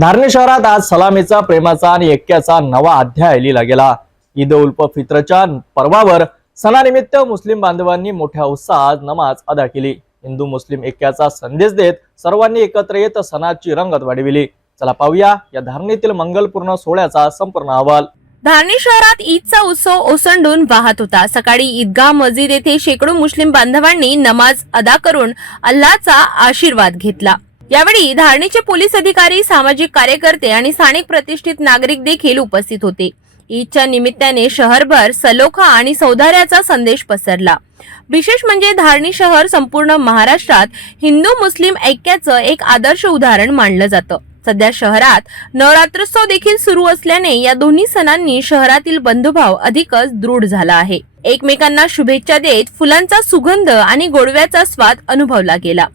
धारणी शहरात आज सलामीचा, प्रेमाचा आणि ऐक्याचा नवा अध्याय लिहिला गेला। ईद उल फित्रच्या पर्वावर सणानिमित्त मुस्लिम बांधवांनी मोठ्या उत्साहात नमाज अदा केली। हिंदू मुस्लिम ऐक्याचा संदेश देत सर्वांनी एकत्र येत सणाची रंगत वाढविली। चला पाहूया या धारणीतील मंगलपूर्ण सोहळ्याचा संपूर्ण अहवाल। धारणी शहरात ईदचा उत्सव ओसंडून वाहत होता। सकाळी ईदगाह मस्जिद येथे शेकडो मुस्लिम बांधवांनी नमाज अदा करून अल्लाहचा आशीर्वाद घेतला। यावेळी धारणीचे पोलीस अधिकारी, सामाजिक कार्यकर्ते आणि स्थानिक प्रतिष्ठित नागरिक देखील उपस्थित होते। ईदच्या निमित्ताने शहरभर सलोखा आणि सौहार्दाचा संदेश पसरला। विशेष म्हणजे धारणी शहर संपूर्ण महाराष्ट्रात हिंदू मुस्लिम ऐक्याचं एक आदर्श उदाहरण मानलं जातं। सध्या शहरात नवरात्रोत्सव देखील सुरू असल्याने या दोन्ही सणांनी शहरातील बंधुभाव अधिकच दृढ झाला आहे। एकमेकांना शुभेच्छा देत फुलांचा सुगंध आणि गोडव्याचा स्वाद अनुभवला गेला।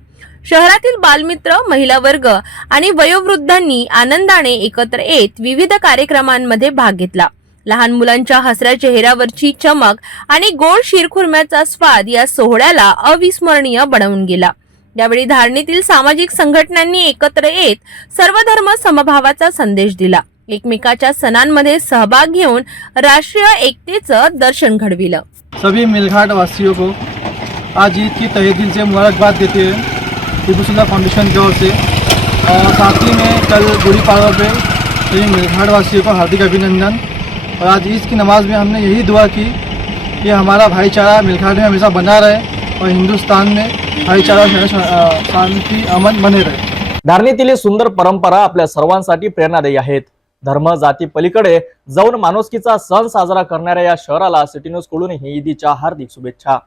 शहरातील बालमित्र, महिला वर्ग आणि वयोवृद्धांनी आनंदाने एकत्र येत विविध कार्यक्रमांमध्ये भाग घेतला। लहान मुलांच्या हसऱ्या चेहऱ्यावरची चमक आणि गोड शिरखुर्म्याचा स्वाद या सोहळ्याला अविस्मरणीय बनवून गेला। यावेळी धारणीतील सामाजिक संघटनांनी एकत्र येत सर्व धर्म समभावाचा संदेश दिला। एकमेकाच्या सणांमध्ये सहभाग घेऊन राष्ट्रीय एकतेचं दर्शन घडविलं। सभी मिलघाट वासियों को आज ईद की तहे दिल से मुबारकबाद देते हैं टीपू सुल्तान फाउंडेशन की ओर से, और साथ ही में कल गुड़ी पाड़वा पे सभी मिलघाट वासियों को हार्दिक अभिनंदन। और आज ईद की नमाज में हमने यही दुआ की कि हमारा भाईचारा मिलघाट में हमेशा बना रहे और हिंदुस्तान में भाईचारा, शांति, अमन बने रहे। धारणीतील सुंदर परंपरा आपल्या सर्वांसाठी प्रेरणादायी आहेत। धर्म जाती पलीकडे जाऊन माणुसकीचा सण साजरा करणाऱ्या या शहराला सिटी न्यूज कडून ईदीच्या हार्दिक शुभेच्छा।